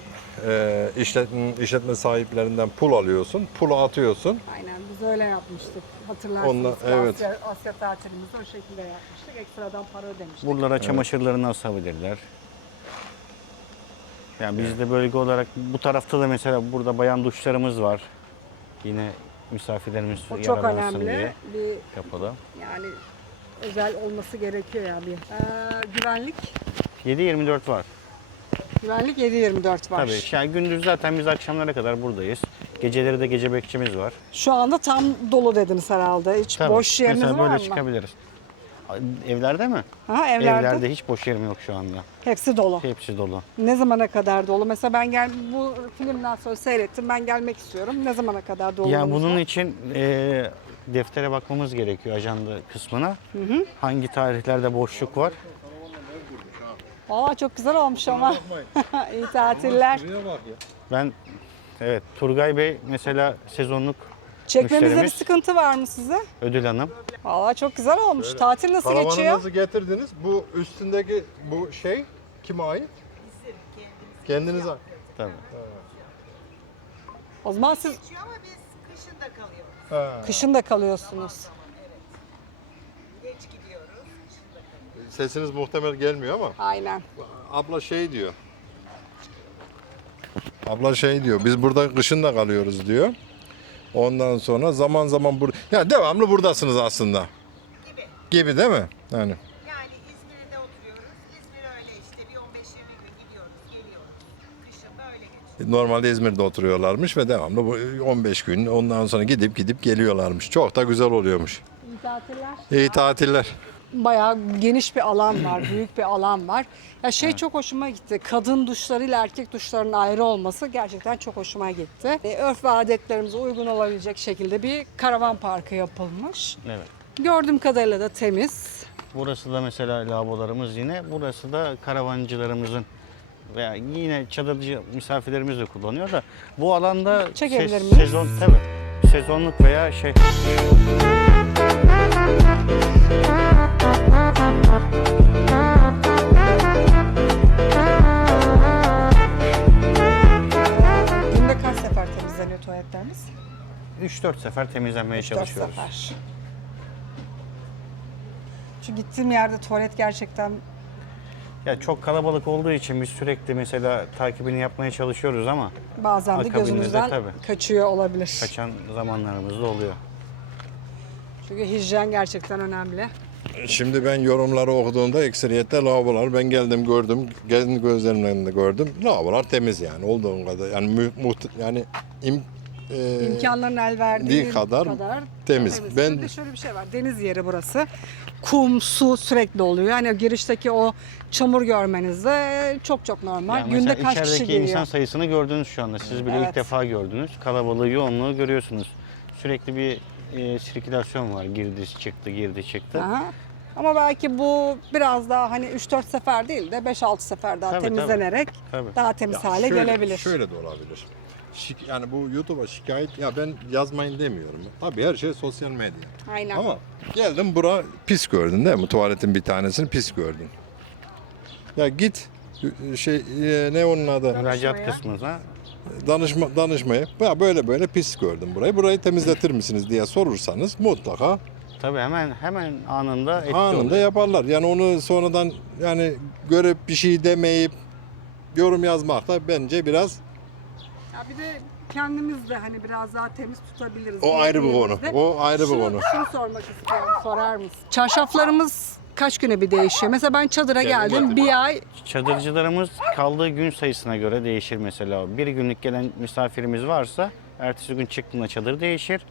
işletme sahiplerinden pul alıyorsun, pulu atıyorsun. Aynen biz öyle yapmıştık. Hatırlarsınız. Onunla- evet. Asya tatilimizde o şekilde yapmıştık. Ekstradan para ödemiştik. Buralara çamaşırlarını asabilirler. Yani bizde bölge olarak bu tarafta da mesela burada bayan duşlarımız var. Yine misafirlerimiz O çok yararlansın önemli. diye Bir yapalım. yani özel olması gerekiyor ya bir. Güvenlik. 7-24 var. Güvenlik 7/24 var. Tabii. Yani gündüz zaten biz akşamlara kadar buradayız. Geceleri de gece bekçimiz var. Şu anda tam dolu dediniz herhalde. Hiç Tabii. boş yeriniz mesela var böyle mı? çıkabiliriz. Evlerde mi? Ha, evlerde. Evlerde hiç boş yerim yok şu anda. Hepsi dolu. Hepsi dolu. Ne zamana kadar dolu? Mesela ben bu filmden sonra seyrettim. Ben gelmek istiyorum. Ne zamana kadar dolu? Yani bunun için deftere bakmamız gerekiyor ajanda kısmına. Hangi tarihlerde boşluk var? Valla çok güzel olmuş ama. İyi tatiller. Ben evet Turgay Bey mesela sezonluk Çekmemizde bir müşterimiz. sıkıntı var mı size? Ödül Hanım. Valla çok güzel olmuş. Tatil nasıl geçiyor? Karavanınızı getirdiniz. Bu üstündeki bu şey kime ait? Kendinize ait. Tabii. O zaman siz Geçiyor ama biz kışın da kalıyoruz. Ha. kışın da kalıyorsunuz. Geç gidiyoruz, kışın da kalıyoruz. Sesiniz muhtemel gelmiyor ama Aynen. abla şey diyor. Abla şey diyor. Biz burada kışın da kalıyoruz diyor. Ondan sonra zaman zaman ya devamlı buradasınız aslında. Gibi değil mi? Yani Yani İzmir'de oturuyoruz. İzmir öyle işte bir 15-20 gün gidiyoruz, geliyoruz. Kışın böyle geçiyor. normalde İzmir'de oturuyorlarmış ve devamlı bu 15 gün ondan sonra gidip geliyorlarmış. Çok da güzel oluyormuş. İyi tatiller. İyi tatiller. Bayağı geniş bir alan var, büyük bir alan var. Ya çok hoşuma gitti. Kadın duşlarıyla erkek duşlarının ayrı olması gerçekten çok hoşuma gitti. Örf ve adetlerimize uygun olabilecek şekilde bir karavan parkı yapılmış. Evet. Gördüğüm kadarıyla da temiz. Burası da mesela lavabolarımız yine. Burası da karavancılarımızın veya yine çadırcı misafirlerimiz de kullanıyor da bu alanda Çekebilir miyiz? sezon tabii. Sezonluk veya şey Günde kaç sefer temizleniyor tuvaletlerimiz? 3-4 sefer temizlenmeye 4 çalışıyoruz. sefer. Şu gittiğim yerde tuvalet gerçekten Ya çok kalabalık olduğu için biz sürekli mesela takibini yapmaya çalışıyoruz ama bazen de Akabinde de gözünüzden tabii. kaçıyor olabilir. kaçan zamanlarımız da oluyor. Çünkü hijyen gerçekten önemli. Şimdi ben yorumları okuduğumda ekseriyette lavabolar ben geldim gördüm. Kendi gözlerimle de gördüm. Lavabolar temiz yani olduğum kadar. Yani yani İmkanların el verdiği değil kadar temiz. Ben- Bir de şöyle bir şey var. Deniz yeri burası. Kum, su sürekli oluyor. Yani girişteki o çamur görmeniz de çok normal. Yani Günde mesela kaç kişi içerideki geliyor? insan sayısını gördünüz şu anda. Siz bile Evet. ilk defa gördünüz. Kalabalığı, yoğunluğu görüyorsunuz. Sürekli bir sirkülasyon var. Girdi çıktı, girdi çıktı. Aha. Ama belki bu biraz daha hani 3-4 sefer değil de 5-6 sefer daha Tabii, temizlenerek tabii. daha temiz hale şöyle, gelebilir. Şöyle de olabilir. Yani bu YouTube'a şikayet ya ben yazmayın demiyorum. Tabii her şey sosyal medya. Aynen. Ama geldim bura pis gördün değil mi? Tuvaletin bir tanesini pis gördün. Ya git ne onun adı? Müracaat kısmına Danışmaya. Ya böyle pis gördüm burayı. Burayı temizletir misiniz diye sorursanız mutlaka tabii hemen anında etkili anında oluyor. yaparlar. Yani onu sonradan yani görüp bir şey demeyip yorum yazmak da bence biraz Ya bir de kendimiz de hani biraz daha temiz tutabiliriz. o ayrı bir konu. Evimizde. O ayrı bir konu. Şunu sormak istiyorum. Sorar mısın? Çarşaflarımız kaç güne bir değişiyor? Mesela ben çadıra geldim bir ay. Çadırcılarımız kaldığı gün sayısına göre değişir mesela. Bir günlük gelen misafirimiz varsa ertesi gün çıktığında çadır değişir.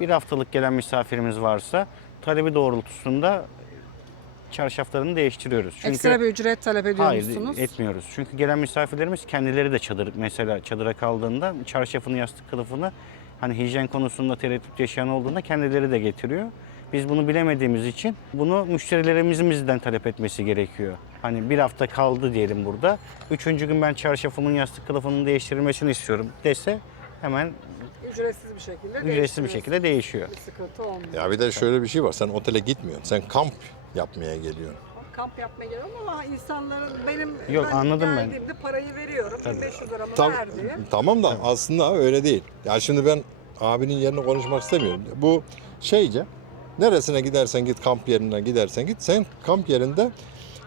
Bir haftalık gelen misafirimiz varsa talebi doğrultusunda çarşaflarını değiştiriyoruz. Çünkü Ekstra bir ücret talep ediyor hayır musunuz? etmiyoruz. Çünkü gelen misafirlerimiz kendileri de mesela çadıra kaldığında çarşafını, yastık kılıfını hani hijyen konusunda tereddüt yaşayan olduğunda kendileri de getiriyor. Biz bunu bilemediğimiz için bunu müşterilerimizden talep etmesi gerekiyor. Hani bir hafta kaldı diyelim burada. 3. gün ben çarşafımın, yastık kılıfının değiştirilmesini istiyorum dese hemen ücretsiz bir şekilde Ücretsiz bir değiştiriyorsun. şekilde değişiyor. Bir sıkıntı olmuyor. Ya bir de şöyle bir şey var. Sen otele gitmiyorsun. Sen kamp yapmaya geliyorsun. Kamp yapmaya geliyorum ama insanların Yok, anladım ben. geldiğimde parayı veriyorum. 1500 liramı Tam, verdiğim. tamam da aslında öyle değil. Ya şimdi ben abinin yerine konuşmak istemiyorum. Bu şeyce neresine gidersen git, kamp yerine gidersen git, sen kamp yerinde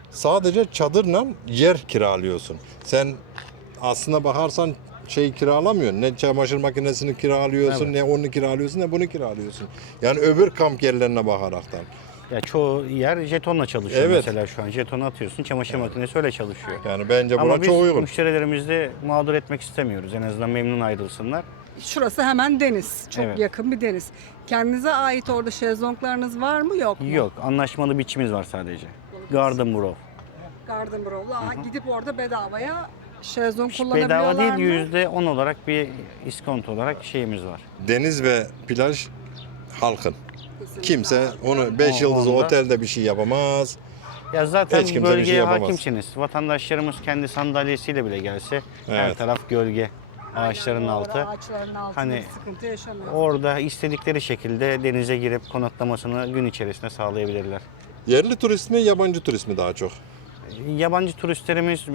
sadece çadırla yer kiralıyorsun. Sen aslına bakarsan şey kiralamıyorsun. Ne çamaşır makinesini kiralıyorsun, Evet. ne onu kiralıyorsun, ne bunu kiralıyorsun. Yani öbür kamp yerlerine bakaraktan. Ya çoğu yer jetonla çalışıyor Evet. mesela şu an. Jetonu atıyorsun, çamaşır makinesi öyle çalışıyor. Yani bence buna Ama biz çok uygun. müşterilerimizi mağdur etmek istemiyoruz. En azından memnun ayrılsınlar. Şurası hemen deniz. Çok Evet. yakın bir deniz. Kendinize ait orada şezlonglarınız var mı yok mu? Yok, anlaşmalı biçimiz var sadece. Garden Grove. Garden Grow'la gidip orada bedavaya şezlong kullanabiliyorlar Bedava değil, mı? %10 olarak bir iskonto olarak şeyimiz var. Deniz ve plaj halkın. Kesinlikle. Kimse onu 5 yıldızlı Onda- otelde bir şey yapamaz. Ya zaten Hiç kimse bir bölgeye şey yapamaz. hakimsiniz. Vatandaşlarımız kendi sandalyesiyle bile gelse her Evet. taraf gölge, ağaçların Doğru, altı. Ağaçların altında Hani bir sıkıntı yaşamıyor. Orada istedikleri şekilde denize girip konaklamasını gün içerisinde sağlayabilirler. Yerli turist mi, yabancı turist mi daha çok? Yabancı turistlerimiz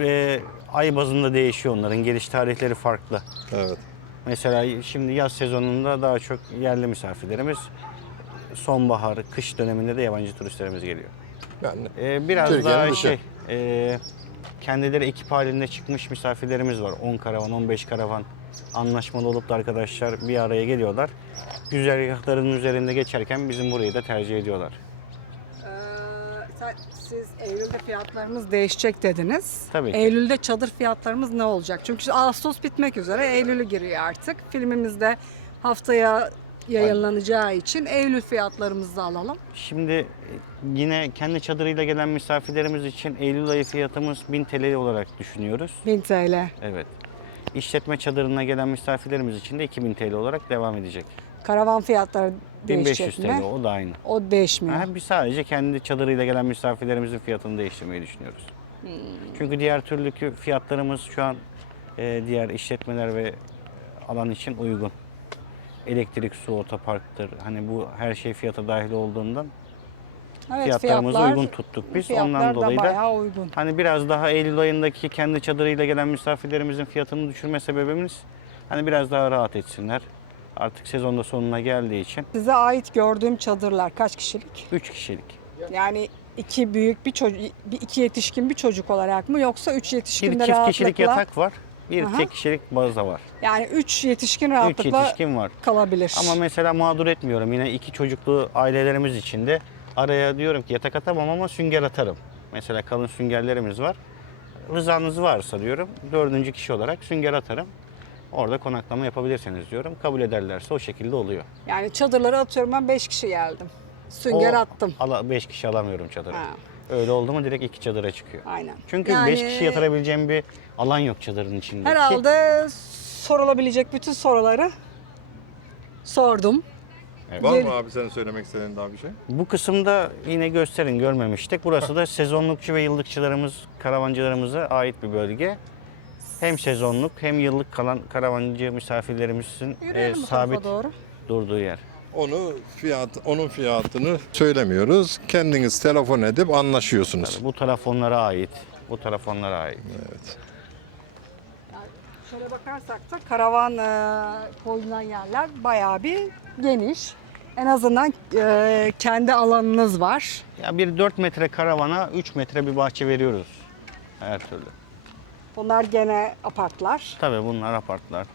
ay bazında değişiyor, onların geliş tarihleri farklı. Evet. Mesela şimdi yaz sezonunda daha çok yerli misafirlerimiz, sonbahar, kış döneminde de yabancı turistlerimiz geliyor. Yani Biraz Türkiye'nin daha dışı. kendileri ekip halinde çıkmış misafirlerimiz var. 10 karavan, 15 karavan anlaşmalı olup da arkadaşlar bir araya geliyorlar. Güzergahların üzerinde geçerken bizim burayı da tercih ediyorlar. Siz Eylül'de fiyatlarımız değişecek dediniz. Tabii ki. Eylül'de çadır fiyatlarımız ne olacak? Çünkü Ağustos bitmek üzere, Eylül'ü giriyor artık. Filmimiz de haftaya yayınlanacağı için Eylül fiyatlarımızı alalım. Şimdi yine kendi çadırıyla gelen misafirlerimiz için Eylül ayı fiyatımız 1000 TL olarak düşünüyoruz. 1000 TL. Evet. İşletme çadırına gelen misafirlerimiz için de 2000 TL olarak devam edecek. Karavan fiyatları 1500 değişecek TL mi? o da aynı. O değişmiyor. Biz sadece kendi çadırıyla gelen misafirlerimizin fiyatını değiştirmeyi düşünüyoruz. Çünkü diğer türlü fiyatlarımız şu an diğer işletmeler ve alan için uygun. Elektrik, su, otoparktır. Hani bu her şey fiyata dahil olduğundan Evet, fiyatlarımızı fiyatlar- uygun tuttuk biz. fiyatlar Ondan dolayı da bayağı uygun. hani biraz daha Eylül ayındaki kendi çadırıyla gelen misafirlerimizin fiyatını düşürme sebebimiz hani biraz daha rahat etsinler. Artık sezonda sonuna geldiği için Size ait gördüğüm çadırlar kaç kişilik? 3 kişilik. Yani iki büyük bir çocuk, iki yetişkin bir çocuk olarak mı yoksa üç yetişkin Bir de çift kişilik rahatlıkla? yatak var. Bir Aha. tek kişilik baza var. Yani üç yetişkin 3 rahatlıkla yetişkin var. kalabilir. Ama mesela mağdur etmiyorum. Yine 2 çocuklu ailelerimiz için de araya diyorum ki yatak atamam ama sünger atarım. Mesela kalın süngerlerimiz var. Rızanız varsa diyorum 4. kişi olarak sünger atarım. Orada konaklama yapabilirsiniz diyorum. Kabul ederlerse o şekilde oluyor. Yani çadırları atıyorum, ben 5 kişi geldim. Sünger attım. 5 kişi alamıyorum çadıra. Ha. Öyle oldu mu direkt 2 çadıra çıkıyor. Aynen. Çünkü 5 kişi yatırabileceğim bir alan yok çadırın içinde. Herhalde sorulabilecek bütün soruları sordum. Var mı abi senin söylemek istediğin daha bir şey? Bu kısımda yine gösterin, görmemiştik. Burası da sezonlukçu ve yıllıkçılarımız, karavancılarımıza ait bir bölge. Hem sezonluk hem yıllık kalan karavancı misafirlerimizin Yürüyelim bu sabit tarafa doğru. durduğu yer. Onun fiyatını söylemiyoruz. Kendiniz telefon edip anlaşıyorsunuz. Bu taraf onlara ait, bu taraf onlara ait. Şöyle bakarsak da karavan koyulan yerler bayağı bir geniş. En azından kendi alanınız var. Ya bir 4 metre karavana 3 metre bir bahçe veriyoruz her türlü. Bunlar gene apartlar. Tabii bunlar apartlar.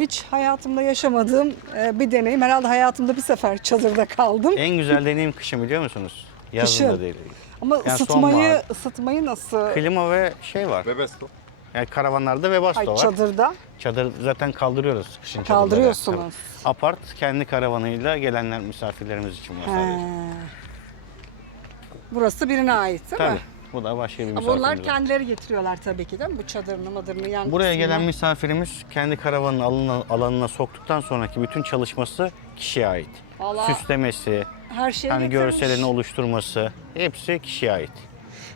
Hiç hayatımda yaşamadığım bir deneyim. Herhalde hayatımda bir sefer çadırda kaldım. En güzel deneyim kışın biliyor musunuz? Yazın da Kışın. değil. Ama yani ısıtmayı nasıl? Klima ve şey var. Bebesto. Yani karavanlarda ve basto Ay, var. çadırda Çadır zaten kaldırıyoruz kışın çadırları. kaldırıyorsunuz. Tabii. Apart kendi karavanıyla gelenler misafirlerimiz için var sadece. He. Burası birine ait değil Tabii. mi? Bu da başka bir Ama misafirimiz. onlar var. kendileri getiriyorlar tabii ki değil mi? Bu çadırını madırını yan Buraya kısmını. gelen misafirimiz kendi karavanın alanına soktuktan sonraki bütün çalışması kişiye ait. Vallahi Süslemesi, her şeyi hani getirmiş. görselini oluşturması hepsi kişiye ait.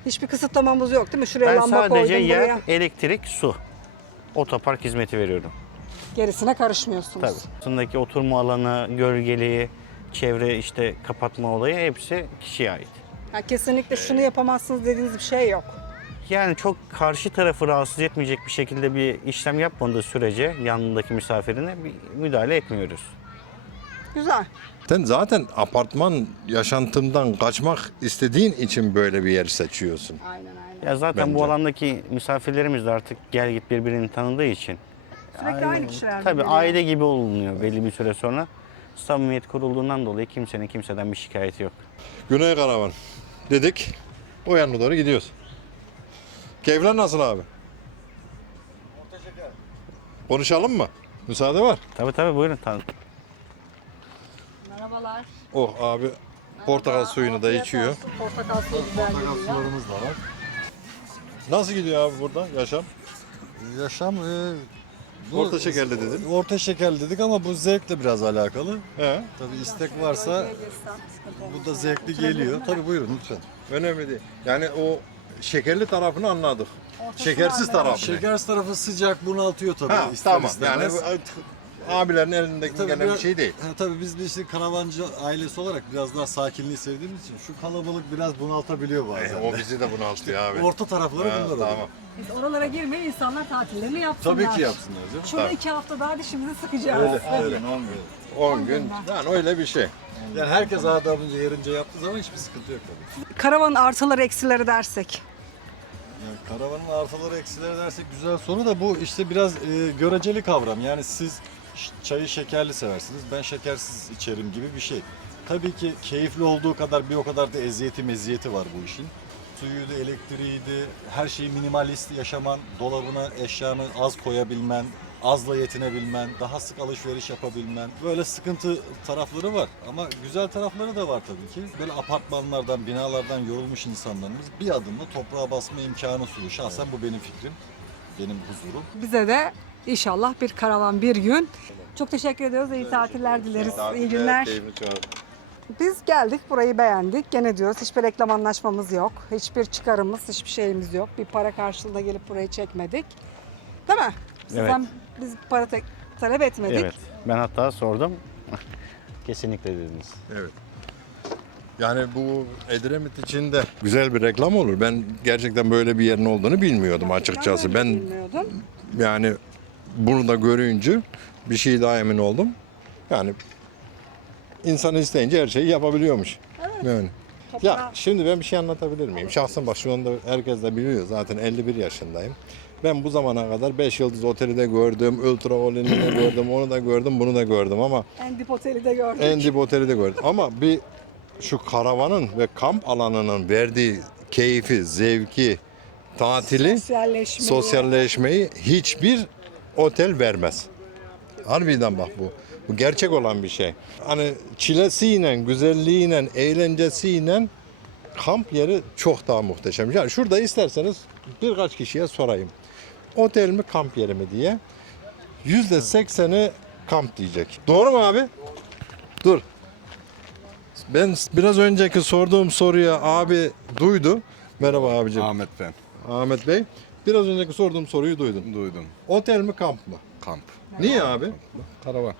Hiçbir kısıtlamamız yok değil mi? Şuraya Ben lamba sadece koydum yer, buraya. elektrik, su. otopark hizmeti veriyorum. Gerisine karışmıyorsunuz. Tabii. Aslındaki oturma alanı, gölgeliği, çevre işte kapatma olayı hepsi kişiye ait. Ha, kesinlikle şunu yapamazsınız dediğiniz bir şey yok. Yani çok karşı tarafı rahatsız etmeyecek bir şekilde bir işlem yapmadığı sürece yanındaki misafirine bir müdahale etmiyoruz. Güzel. Sen zaten apartman yaşantından kaçmak istediğin için böyle bir yer seçiyorsun. Aynen. Ya zaten Bence. bu alandaki misafirlerimiz de artık gel git birbirini tanıdığı için. Sürekli aynı kişiler. Tabii birbirine. aile gibi olunuyor belli bir süre sonra. Samimiyet kurulduğundan dolayı kimsenin kimseden bir şikayeti yok. Güney Karavan dedik. O yanına doğru gidiyoruz. Keyifler nasıl abi? Konuşalım mı? Müsaade var. Tabii buyurun. Merhabalar. Oh abi portakal suyunu da Afiyet içiyor. olsun. Portakal suyu güzel geliyor. Sularımız da var. Nasıl gidiyor abi burada yaşam? Yaşam Orta şekerli dedin. orta şekerli dedik ama bu zevkle biraz alakalı. He. Tabii istek varsa bu da zevkli geliyor. Tabii buyurun lütfen. Önemli değil. Yani o şekerli tarafını anladık. Şekersiz tarafı. Şekersiz tarafı sıcak bunaltıyor tabii. Ha, ister tamam. istemez. Yani abilerin elindeki Tabii gene bir biraz- şey değil. Tabii biz işte karavancı ailesi olarak biraz daha sakinliği sevdiğimiz için şu kalabalık biraz bunaltabiliyor bazen. O bizi de bunaltıyor abi. Orta tarafları Ha, bunlar oluyor. tamam. Biz oralara girmeyin, insanlar tatillerini yapsınlar. Tabii ki yapsınlar canım. Şurada Tabii. 2 hafta daha dişimizi sıkacağız. Öyle. 10 gün. Yani öyle bir şey. Yani herkes adabınca yerince yaptığı zaman hiçbir sıkıntı yok tabii. Karavanın artıları eksileri dersek. Yani karavanın artıları eksileri dersek güzel soru da bu işte biraz göreceli kavram. Yani siz çayı şekerli seversiniz, ben şekersiz içerim gibi bir şey. Tabii ki keyifli olduğu kadar bir o kadar da meziyeti var bu işin. Suyuydu, elektriğiydi, her şeyi minimalist yaşaman, dolabına eşyanı az koyabilmen, azla yetinebilmen, daha sık alışveriş yapabilmen. Böyle sıkıntı tarafları var ama güzel tarafları da var tabii ki. Böyle apartmanlardan, binalardan yorulmuş insanlarımız bir adımla toprağa basma imkanı sunuyor. Şahsen bu benim fikrim, benim huzurum. Bize de inşallah bir karavan bir gün. Çok teşekkür ediyoruz. İyi tatiller dileriz. İyi günler. Biz geldik, burayı beğendik. Gene diyoruz hiçbir reklam anlaşmamız yok. Hiçbir çıkarımız, hiçbir şeyimiz yok. Bir para karşılığında gelip burayı çekmedik. Değil mi? Sizden biz para talep etmedik. Evet. Ben hatta sordum. Kesinlikle dediniz. Evet. Yani bu Edremit için de güzel bir reklam olur. Ben gerçekten böyle bir yerin olduğunu bilmiyordum açıkçası. Ben Bilmiyordum. yani bunu da görünce bir şey daha emin oldum. Yani insan isteyince her şeyi yapabiliyormuş. Yani. Ya şimdi ben bir şey anlatabilir miyim? Şahsen bak şu anda herkes de biliyor zaten 51 yaşındayım. Ben bu zamana kadar 5 yıldız oteli de gördüm, Ultra Olen'i de gördüm, onu da gördüm, bunu da gördüm ama En dip oteli de gördük. en dip oteli de gördüm. Ama bir şu karavanın ve kamp alanının verdiği keyfi, zevki, tatili, sosyalleşmeyi hiçbir otel vermez. Harbiden bak bu. Bu gerçek olan bir şey. Hani çilesiyle, güzelliğiyle, eğlencesiyle kamp yeri çok daha muhteşem. Yani şurada isterseniz birkaç kişiye sorayım. Otel mi kamp yeri mi diye. %80'i kamp diyecek. Doğru mu abi? Dur. Ben biraz önceki sorduğum soruya abi duydu. Merhaba abicim. Ahmet ben. Ahmet Bey. Biraz önceki sorduğum soruyu duydun. Duydum. Otel mi kamp mı? Kamp. Niye abi? Karavan.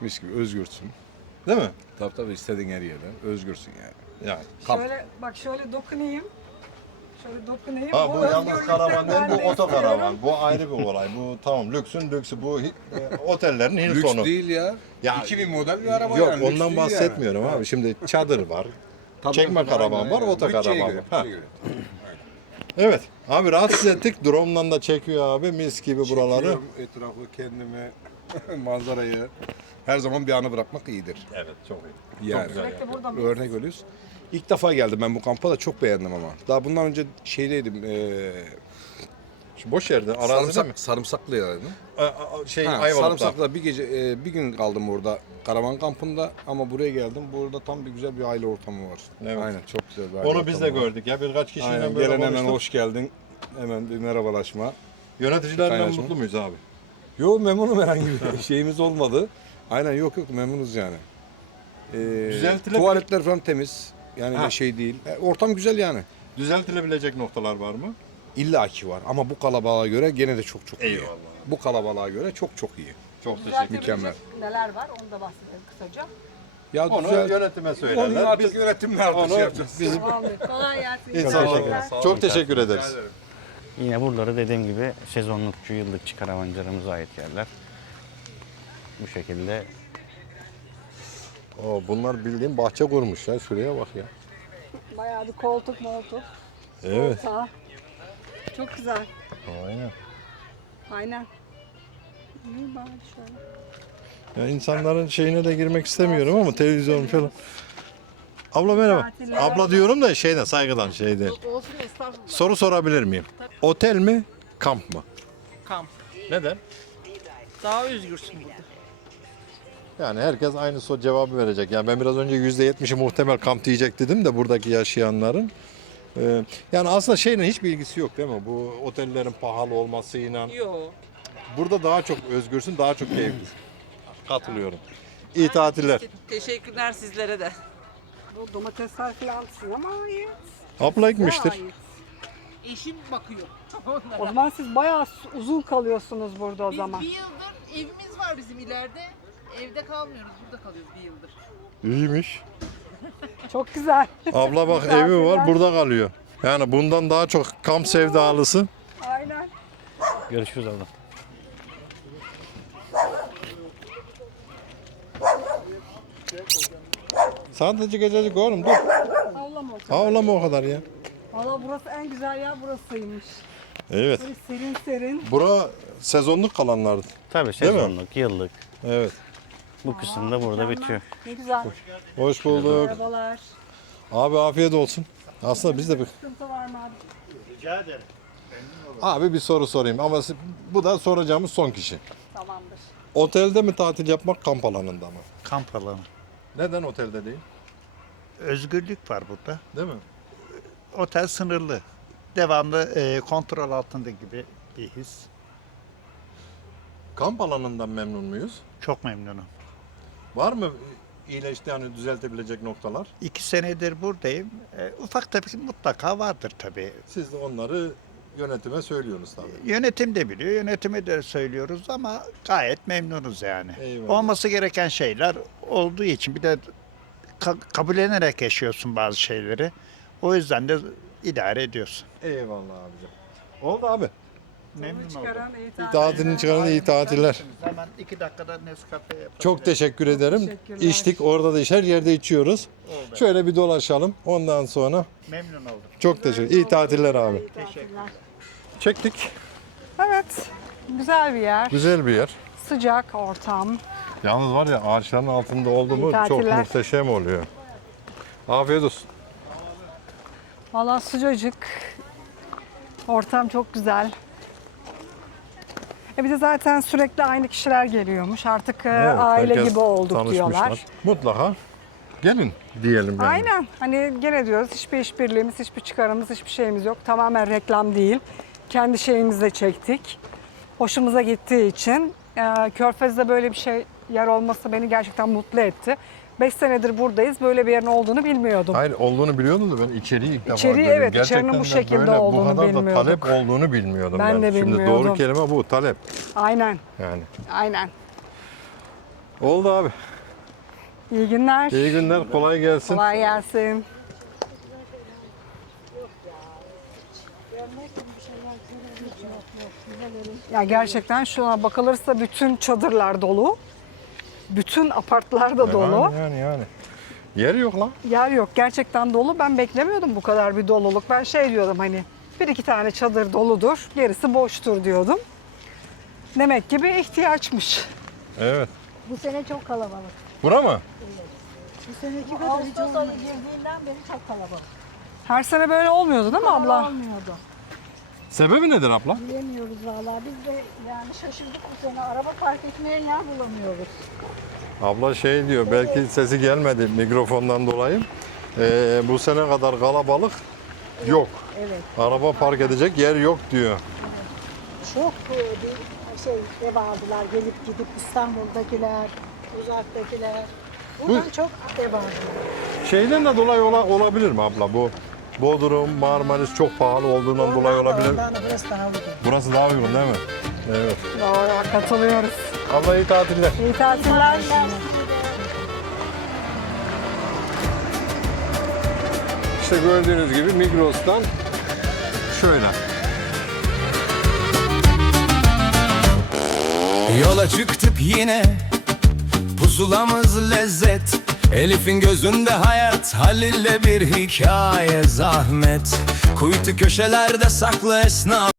Mis gibi özgürsün. Değil mi? Tabii istediğin her yerden özgürsün yani. Yani. Kamp. Şöyle bak şöyle dokunayım. Şöyle dokunayım. Ha bu yalnız özgürlükten karavan değil, ben bu de otokaravan. istiyorum. Bu ayrı bir olay. Bu tamam lüksün lüksü. Bu otellerin Lüks Hilton'u. değil ya. Ya, 2000 model bir araba Yok yani. lüks ondan değil bahsetmiyorum yani. abi. Şimdi çadır var. Tabii, Çekme tabii, karavan aynen, var, aynen. otokaravan Bütçeye var. göre, Ha. bütçeye göre. Evet. Abi rahatsız ettik. Drone'dan da çekiyor abi. Mis gibi buraları. Çekiyorum etrafı, kendimi, manzarayı. Her zaman bir anı bırakmak iyidir. Evet çok iyi. Yani. Sürekli burada mı? Örnek veriyoruz. İlk defa geldim ben bu kampa da çok beğendim ama. Daha bundan önce şeydeydim. Şu boş yerde arazide mi? Sarımsaklı'daydım. Ayvalık'ta. Sarımsaklı'da bir gece bir gün kaldım orada karavan kampında ama buraya geldim. Burada tam bir güzel bir aile ortamı var. Evet. Aynen çok güzel bir aile Onu biz de ortamı var. gördük ya. Birkaç kişiyle Aynen, böyle gelen hemen konuştuk. hoş geldin. Hemen bir merhabalaşma. Yöneticilerden Kaynaşma. mutlu muyuz abi? Yok memnunum herhangi bir şeyimiz olmadı. Aynen yok memnunuz yani. Düzeltilebilir- Tuvaletler falan temiz. Yani Ha. de şey değil. Ortam güzel yani. Düzeltilebilecek noktalar var mı? illaki var ama bu kalabalığa göre gene de çok iyi. Eyvallah. Bu kalabalığa göre çok iyi. Çok teşekkür ederim. Mükemmel. Neler var onu da bahsedelim kısaca. Ya Onu güzel. yönetime Onu söylerler. artık yönetimle artık onu şey yapacağız. bizim Kolay gelsin. insanlar. Çok teşekkür ederiz. Yine buraları dediğim gibi sezonlukçu, yıllıkçı karavancılarımıza ait yerler. Bu şekilde Bunlar bildiğin bahçe kurmuş ya. Şuraya bak ya. Bayağı bir koltuk. Evet. Sağ. Çok güzel. Aynen. Aynen. İyi bari şöyle. Ya insanların şeyine de girmek istemiyorum ama televizyon falan. Abla merhaba. Tatiller. Abla diyorum da şeyden saygıdan şeyden. Olsun estağfurullah. Soru sorabilir miyim? Otel mi, kamp mı? Kamp. Neden? Daha özgürsün burada. Yani herkes aynı cevabı verecek. Yani ben biraz önce %70'i muhtemel kamp diyecek dedim de buradaki yaşayanların. Yani aslında şeyle hiçbir ilgisi yok değil mi? Bu otellerin pahalı olmasıyla. Yok. Burada daha çok özgürsün, daha çok keyiflisin. Katılıyorum. İyi tatiller. Teşekkürler sizlere de. Bu domatesler falan ama iyi. Abla ekmiştir. Gayet. Eşim bakıyor. O zaman siz bayağı uzun kalıyorsunuz burada o Biz zaman. bir yıldır evimiz var bizim ileride. Evde kalmıyoruz. Burada kalıyoruz bir yıldır. İyiymiş. Çok güzel. Abla bak Misafirler. evi var, burada kalıyor. Yani bundan daha çok kamp sevdalısı. Aynen. görüşürüz abla. Sadece gececik oğlum dur. Havlama o kadar. Havlama o kadar ya. Valla burası en güzel yer burasıymış. Evet. Böyle serin serin. Bura sezonluk kalanlardı. Tabii Değil mi? sezonluk, yıllık. Evet. Bu kısım da burada bitiyor. Ne güzel. Hoş bulduk. Merhabalar. Abi afiyet olsun. Aslında biz de bir... Sıkıntı var mı abi? Abi bir soru sorayım ama bu da soracağımız son kişi. Tamamdır. Otelde mi tatil yapmak, kamp alanında mı? Kamp alanı. Neden otelde değil? Özgürlük var burada. Değil mi? Otel sınırlı. Devamlı kontrol altında gibi bir his. Kamp alanından memnun muyuz? Çok memnunum. Var mı iyileşti yani düzeltebilecek noktalar? 2 senedir buradayım. Ufak tefek mutlaka vardır tabii. Siz de onları yönetime söylüyorsunuz tabii. Yönetim de biliyor, yönetime de söylüyoruz ama gayet memnunuz yani. Eyvallah. Olması gereken şeyler olduğu için bir de kabullenerek yaşıyorsun bazı şeyleri. O yüzden de idare ediyorsun. Eyvallah abicim. Oldu abi. Memnun oldum. Çıkaran iyi tatil. Tatilini çıkaran iyi tatiller. Hemen 2 dakikada Nescafe yapalım. Çok teşekkür ederim. teşekkürler. İçtik orada da her yerde içiyoruz. Şöyle bir dolaşalım. Ondan sonra Memnun oldum. çok teşekkür. İyi tatiller abi. Tatiller. Çektik. Evet. Güzel bir yer. Güzel bir yer. Sıcak ortam. Yalnız var ya ağaçların altında oldu İyi mu çok tatiller. muhteşem oluyor. Afiyet olsun. Valla sıcacık. Ortam çok güzel. Bir de zaten sürekli aynı kişiler geliyormuş. Artık Evet, aile herkes gibi olduk tanışmışlar. diyorlar. Mutlaka gelin diyelim yani. Aynen. Hani gene diyoruz hiçbir işbirliğimiz, hiçbir çıkarımız, hiçbir şeyimiz yok. Tamamen reklam değil. Kendi şeyimizle çektik. Hoşumuza gittiği için. Körfez'de böyle bir şey yer olması beni gerçekten mutlu etti. 5 senedir buradayız. Böyle bir yerin olduğunu bilmiyordum. Hayır olduğunu biliyordum da ben içeriği ilk defa İçeriği, görüyorum. evet, içerinin Gerçekten bu de şekilde böyle, olduğunu bu kadar da bilmiyorduk. talep olduğunu bilmiyordum Ben de Şimdi doğru bilmiyordum. kelime bu, talep. Aynen. Yani. Aynen. Oldu abi. İyi günler. İyi günler, kolay gelsin. Kolay gelsin. Ya gerçekten şuna bakılırsa bütün çadırlar dolu. Bütün apartlar da dolu. Yani. Yer yok lan. Yer yok. Gerçekten dolu. Ben beklemiyordum bu kadar bir doluluk. Ben şey diyordum hani bir iki tane çadır doludur. Gerisi boştur diyordum. Demek ki bir ihtiyaçmış. Evet. Bu sene çok kalabalık. Bura mı? Bu seneki kadar hiç Ağustos ayı girdiğinden beri çok kalabalık. Her sene böyle olmuyordu değil mi abla? Olmuyordu. Sebebi nedir abla? Bilemiyoruz vallahi. Biz de yani şaşırdık bu sene. Araba park etmeye yer bulamıyoruz. Abla şey diyor, belki sesi gelmedi mikrofondan dolayı. Bu sene kadar kalabalık yok. Evet. Araba park edecek yer yok diyor. Çok bir şey ev aldılar. Gelip gidip İstanbul'dakiler, uzaktakiler. Buradan çok ev aldılar. Şeyden de dolayı olabilir mi abla bu? Bodrum, Marmaris çok pahalı olduğundan dolayı olabilir. Ondan da burası daha uygun. Burası daha uygun değil mi? Evet. Doğru, katılıyoruz. Allah iyi tatiller. İyi tatiller. İşte gördüğünüz gibi Migros'tan şöyle. Yola çıktık yine, pusulamız lezzet. Elif'in gözünde hayat, Halil'le bir hikaye zahmet. Kuytu köşelerde saklı esnaf.